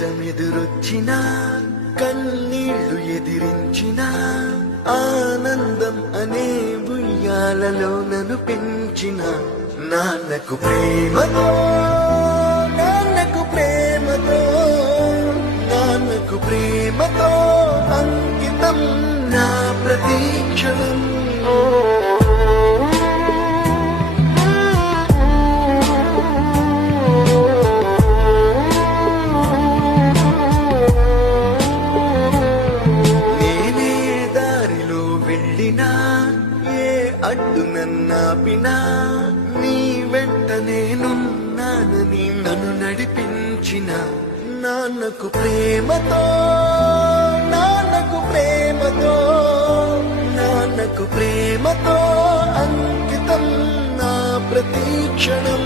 కష్టమెదురొచ్చినా కన్నీళ్లు ఎదిరించిన ఆనందం అనే ఉయ్యాలలో నన్ను పెంచిన నాన్నకు ప్రేమతో నాన్నకు ప్రేమతో నాన్నకు ప్రేమతో అంకితం నా ప్రతీక్షణం. ఏ అడ్డు నన్నాపినా నీ వెంట నేనున్నానని నన్ను నడిపించిన నాన్నకు ప్రేమతో నాన్నకు ప్రేమతో నాన్నకు ప్రేమతో అంకితం నా ప్రతీక్షణం.